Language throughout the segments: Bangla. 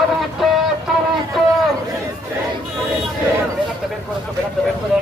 আমি কে তুমি বের করো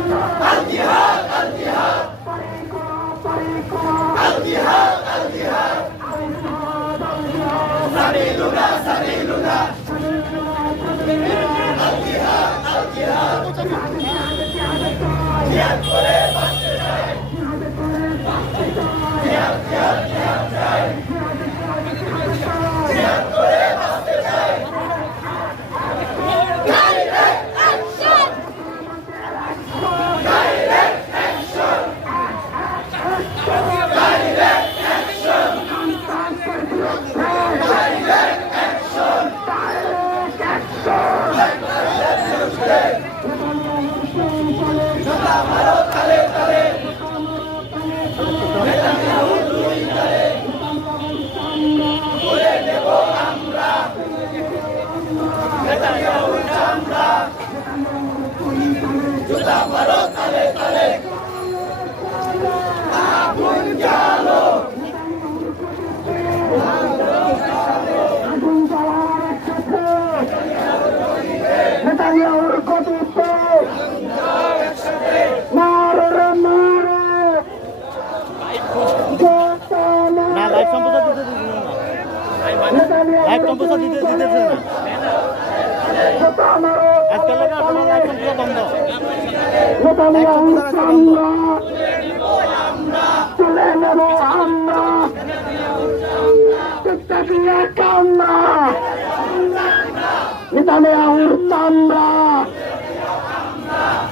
একসাথে যা একসাথে সম্প্রচার দিতে দিতেছেন না। আজকাল লাগে আপনার লাইভ সম্প্রচার বন্ধ? নেব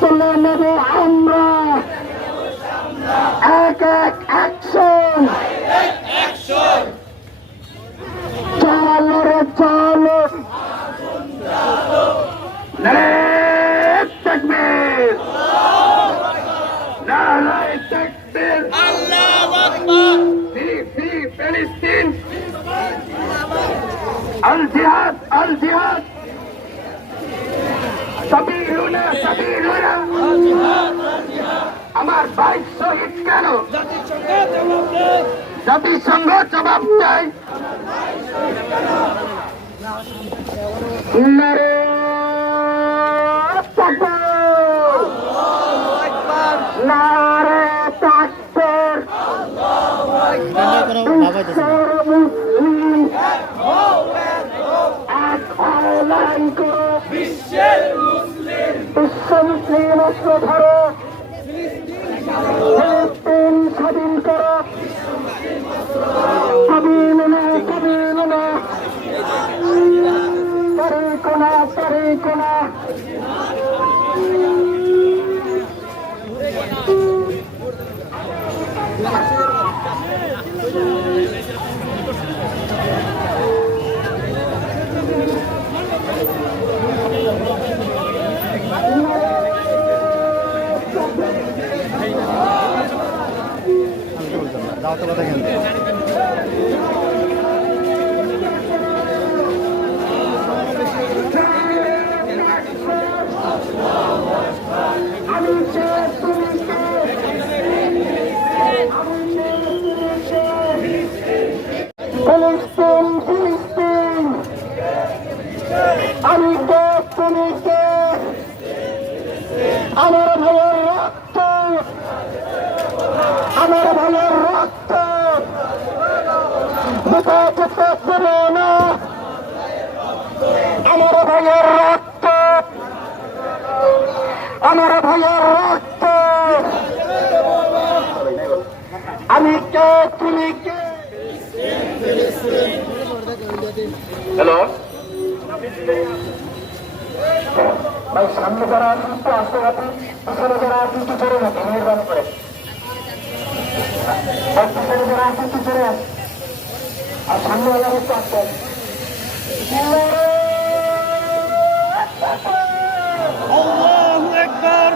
আমরা নেব আমরা এক এক অ্যাকশন সাবিলুনা সাবিলুনা আমার ভাই শহীদ কেন? জাতিসংঘ জবাব চাই নারে তাকবীর কোনো ভাব হইতেছে না মুসলিম এক আহ্বান করো বিশ্বের মুসলিম বিশ্ব মুসলিম অস্ত্র ধরো ফিলিস্তিন স্বাধীন করো স্বাধীন না স্বাধীন না তরিকোনা তরিকোনা দাওয়াতে কথা কেন্দ্র আমার ভালো আমার ভাইয়ের রক্ত। আমার ভাইয়ের রক্ত। আমি কে? তুমি কে? হ্যালো? ভাই সামনে যারা আছেন একটু আসতে পারেন পিছনে যারা আছেন একটু চলে যাবেন মেহরবানি করে। পিছনে যারা আছেন একটু চলে আসেন আর সামনে যারা একটু আসতে হবে। আল্লাহু আকবার।